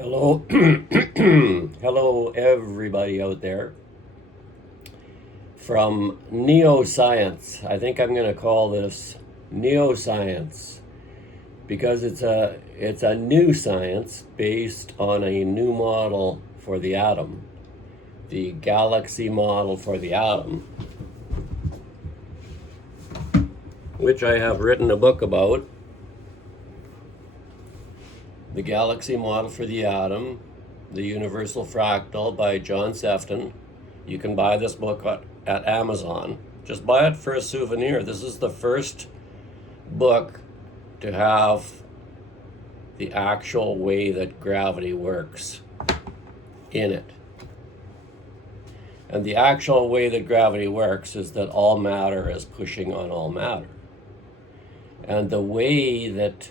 Hello, hello, everybody out there. From neoscience, I think I'm going to call this neoscience because it's a new science based on a new model for the atom, the galaxy model for the atom, which I have written a book about. The Galaxy Model for the Atom, The Universal Fractal by John Sefton. You can buy this book at Amazon. Just buy it for a souvenir. This is the first book to have the actual way that gravity works in it. And the actual way that gravity works is that all matter is pushing on all matter. And the way that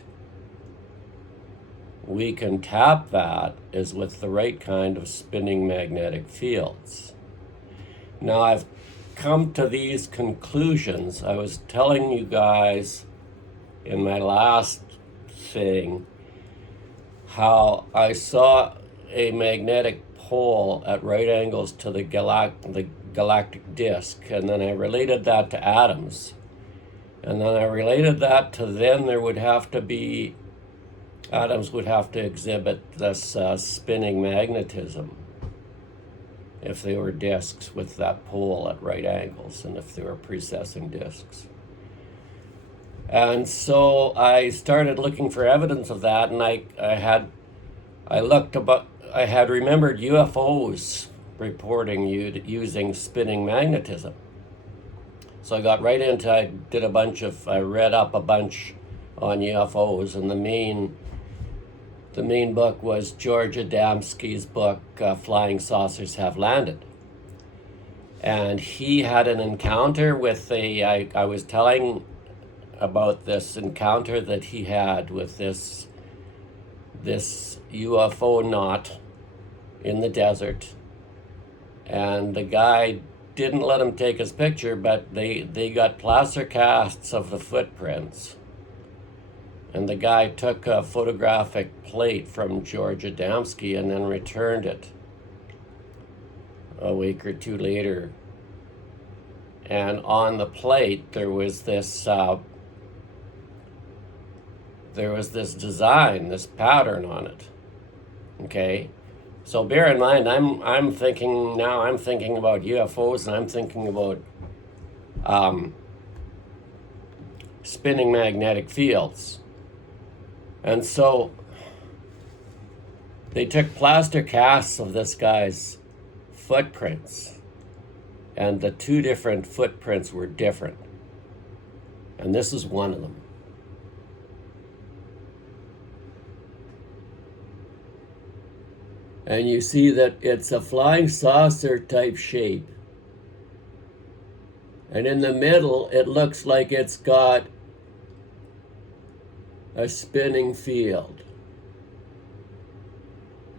we can tap that is with the right kind of spinning magnetic fields. Now, I've come to these conclusions. I was telling you guys in my last thing how I saw a magnetic pole at right angles to the galactic disk, and then I related that to atoms. And then I related that to then there would have to be atoms would have to exhibit this spinning magnetism if they were disks with that pole at right angles and if they were precessing disks. And so I started looking for evidence of that, and I had remembered UFOs reporting using spinning magnetism. So I got right into I read up a bunch on UFOs, and the main book was George Adamski's book, Flying Saucers Have Landed. And he had an encounter with I was telling about this encounter that he had with this UFO knot in the desert. And the guy didn't let him take his picture, but they got plaster casts of the footprints. And the guy took a photographic plate from George Adamski and then returned it a week or two later. And on the plate, there was this design, this pattern on it. Okay, so bear in mind, I'm thinking about UFOs, and I'm thinking about spinning magnetic fields. And so they took plaster casts of this guy's footprints, and the two different footprints were different. And this is one of them. And you see that it's a flying saucer type shape. And in the middle, it looks like it's got a spinning field.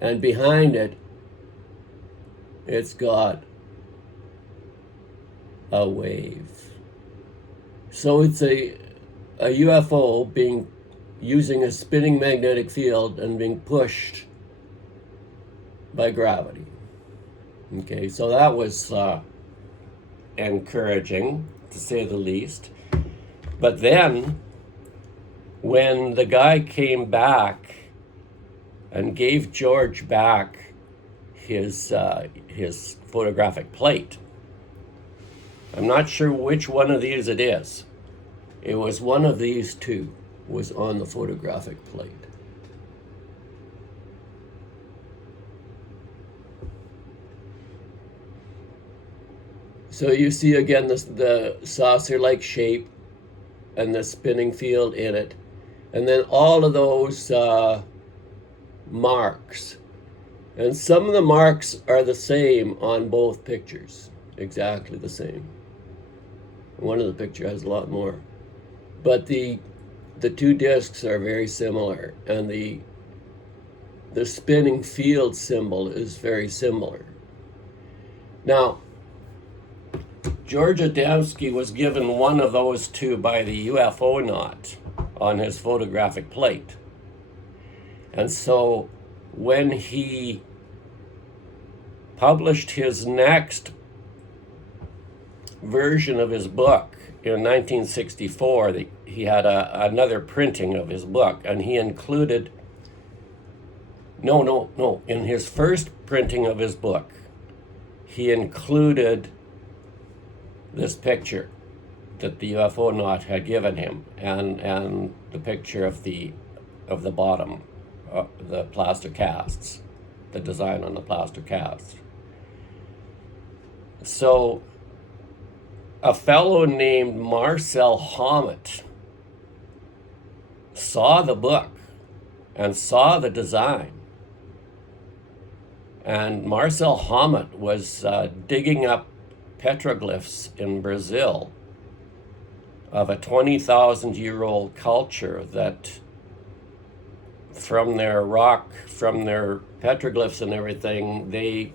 And behind it, it's got a wave. So it's a UFO using a spinning magnetic field and being pushed by gravity. Okay, so that was encouraging, to say the least. But then, when the guy came back and gave George back his photographic plate, I'm not sure which one of these it is. It was one of these two was on the photographic plate. So you see again the saucer-like shape and the spinning field in it. And then all of those marks. And some of the marks are the same on both pictures. Exactly the same. One of the pictures has a lot more. But the two discs are very similar. And the spinning field symbol is very similar. Now, George Adamski was given one of those two by the UFO knot on his photographic plate. And so when he published his next version of his book in 1964, he had another printing of his book, and he included, in his first printing of his book, he included this picture that the UFO naut had given him, and the picture of the bottom, the plaster casts, the design on the plaster casts. So a fellow named Marcel Homet saw the book and saw the design. And Marcel Homet was digging up petroglyphs in Brazil of a 20,000-year-old culture that, from their petroglyphs and everything, they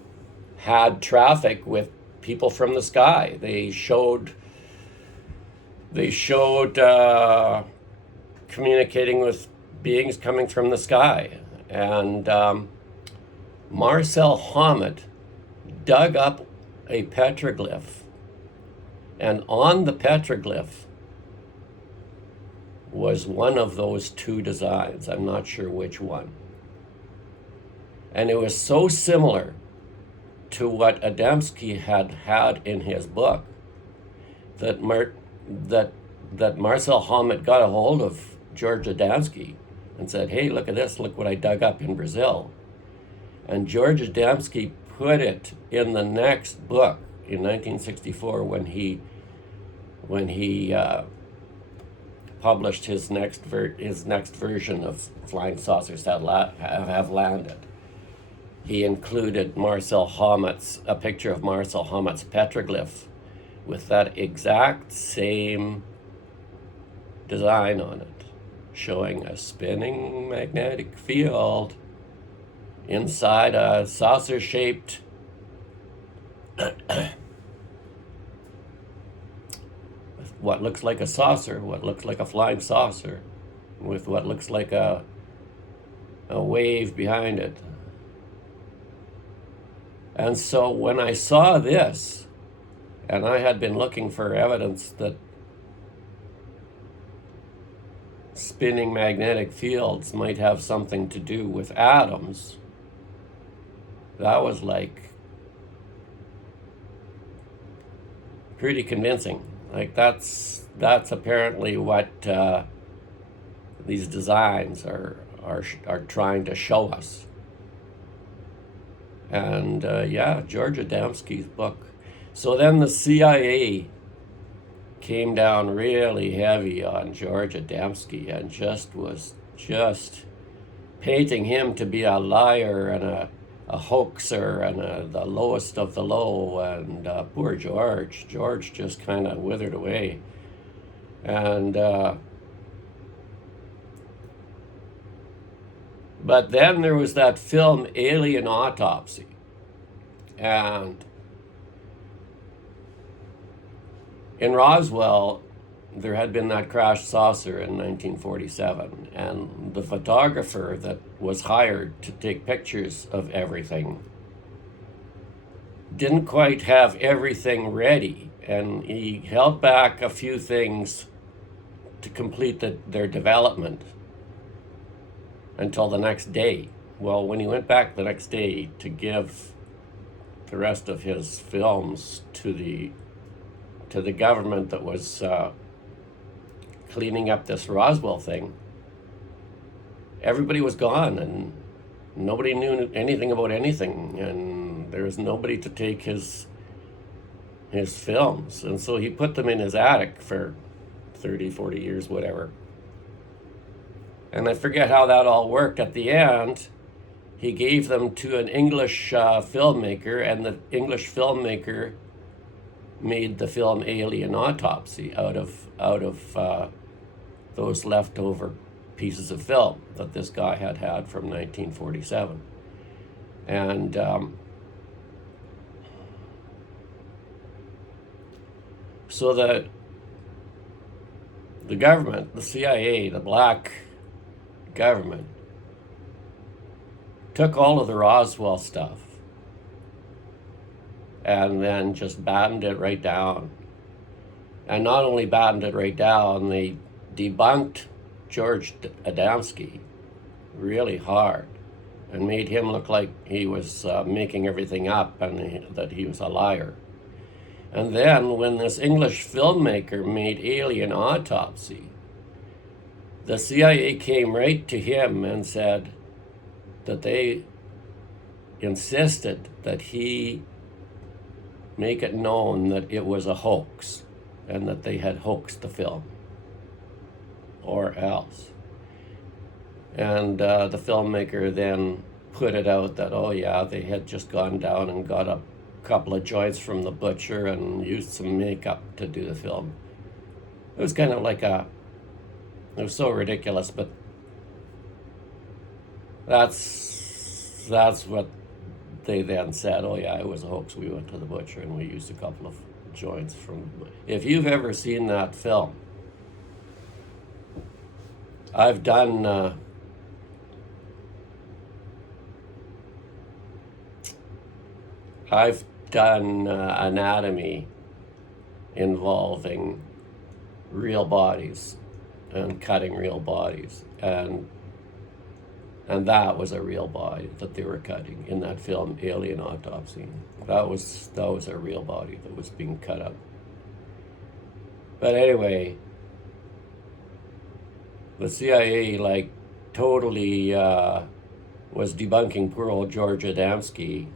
had traffic with people from the sky. They showed communicating with beings coming from the sky. And Marcel Homet dug up a petroglyph, and on the petroglyph was one of those two designs. I'm not sure which one. And it was so similar to what Adamski had in his book that Marcel Homet got a hold of George Adamski and said, "Hey, look at this, look what I dug up in Brazil." And George Adamski put it in the next book in 1964 when he published his next version of Flying Saucers Have Landed. He included a picture of Marcel Homet's petroglyph with that exact same design on it, showing a spinning magnetic field inside a saucer-shaped what looks like a saucer, what looks like a flying saucer, with what looks like a wave behind it. And so when I saw this, and I had been looking for evidence that spinning magnetic fields might have something to do with atoms, that was like pretty convincing. Like that's apparently what these designs are trying to show us. And George Adamski's book. So then the CIA came down really heavy on George Adamski and was painting him to be a liar and a hoaxer and the lowest of the low. And poor George just kind of withered away. And but then there was that film Alien Autopsy, and in Roswell there had been that crashed saucer in 1947, and the photographer that was hired to take pictures of everything didn't quite have everything ready, and he held back a few things to complete their development until the next day. Well, when he went back the next day to give the rest of his films to the government that was cleaning up this Roswell thing, everybody was gone and nobody knew anything about anything, and there was nobody to take his films. And so he put them in his attic for 30, 40 years, whatever. And I forget how that all worked. At the end, he gave them to an English filmmaker, and the English filmmaker made the film Alien Autopsy out of those leftover pieces of film that this guy had from 1947. And so the government, the CIA, the black government, took all of the Roswell stuff and then just battened it right down. And not only battened it right down, they debunked George Adamski really hard and made him look like he was making everything up and that he was a liar. And then when this English filmmaker made Alien Autopsy, the CIA came right to him and said that they insisted that he make it known that it was a hoax and that they had hoaxed the film, or else. And the filmmaker then put it out that, oh yeah, they had just gone down and got a couple of joints from the butcher and used some makeup to do the film. It was kind of like it was so ridiculous, but that's what they then said, oh yeah, it was a hoax. We went to the butcher and we used a couple of joints from. If you've ever seen that film, I've done anatomy involving real bodies and cutting real bodies, and that was a real body that they were cutting in that film, Alien Autopsy. That was a real body that was being cut up. But anyway, the CIA totally was debunking poor old George Adamski,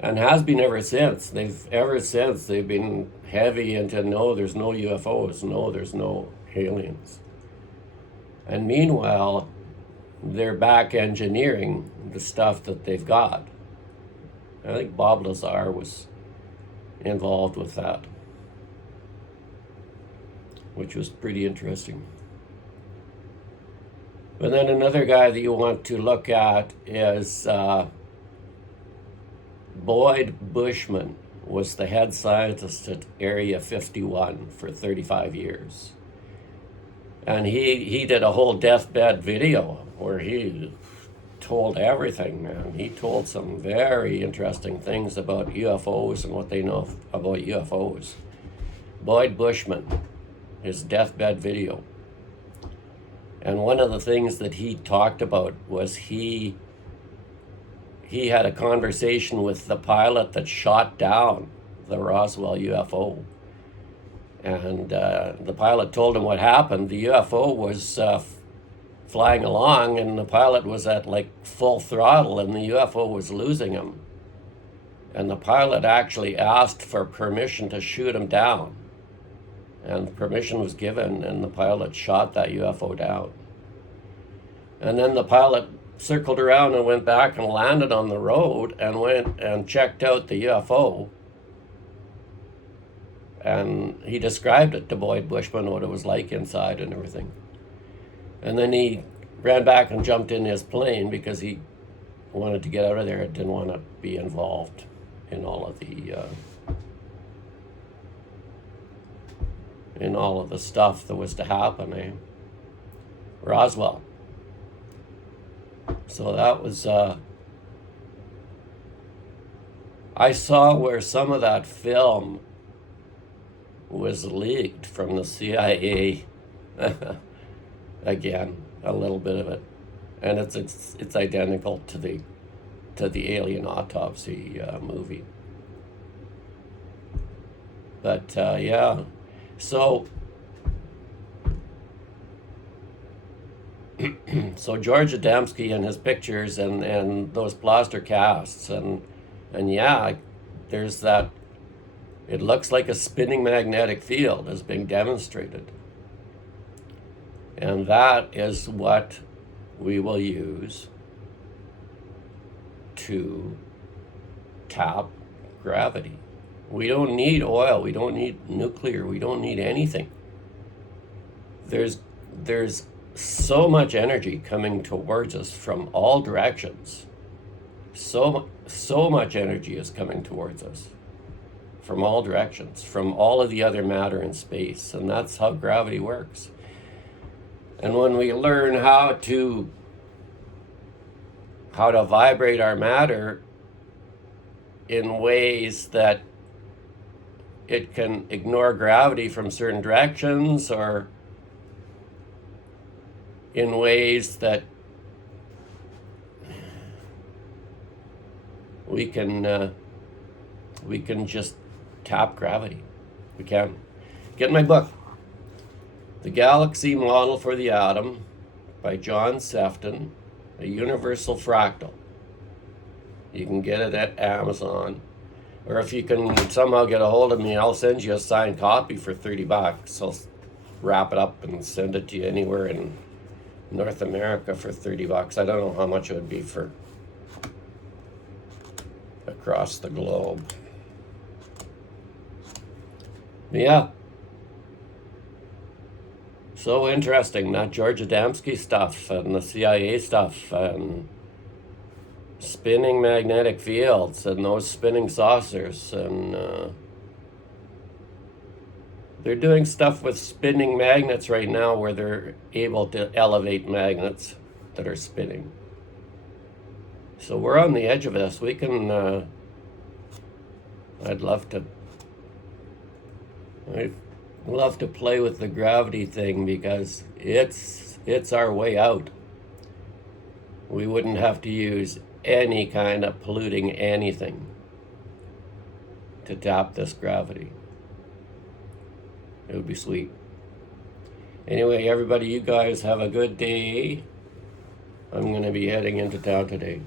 and has been ever since. They've been heavy into no, there's no UFOs, no, there's no aliens. And meanwhile, they're back engineering the stuff that they've got. I think Bob Lazar was involved with that, which was pretty interesting. But then another guy that you want to look at is Boyd Bushman was the head scientist at Area 51 for 35 years. And he did a whole deathbed video where he told everything, man. He told some very interesting things about UFOs and what they know about UFOs. Boyd Bushman, his deathbed video. And one of the things that he talked about was he had a conversation with the pilot that shot down the Roswell UFO. And the pilot told him what happened. The UFO was flying along, and the pilot was at full throttle, and the UFO was losing him. And the pilot actually asked for permission to shoot him down. And permission was given, and the pilot shot that UFO down. And then the pilot circled around and went back and landed on the road and went and checked out the UFO. And he described it to Boyd Bushman, what it was like inside and everything. And then he ran back and jumped in his plane because he wanted to get out of there and didn't want to be involved in all of the stuff that was to happen, Roswell. So that was, I saw where some of that film was leaked from the CIA. Again, a little bit of it. And it's identical to the Alien Autopsy movie. But yeah, so so George Adamski and his pictures and those plaster casts and yeah, there's that. It looks like a spinning magnetic field is being demonstrated. And that is what we will use to tap gravity. We don't need oil, we don't need nuclear, we don't need anything. There's so much energy coming towards us from all directions. So much energy is coming towards us from all directions, from all of the other matter in space, and that's how gravity works. And when we learn how to how to vibrate our matter in ways that it can ignore gravity from certain directions, or in ways that we can just tap gravity. We can. Get my book, The Galaxy Model for the Atom, by John Sefton, a universal fractal. You can get it at Amazon. Or if you can somehow get a hold of me, I'll send you a signed copy for $30. I'll wrap it up and send it to you anywhere in North America for $30. I don't know how much it would be for across the globe. Yeah. So interesting, that George Adamski stuff and the CIA stuff and spinning magnetic fields and those spinning saucers, and they're doing stuff with spinning magnets right now where they're able to elevate magnets that are spinning. So we're on the edge of this. We can, I'd love to play with the gravity thing, because it's our way out. We wouldn't have to use any kind of polluting anything to tap this gravity. It would be sweet. Anyway, everybody, you guys have a good day. I'm going to be heading into town today.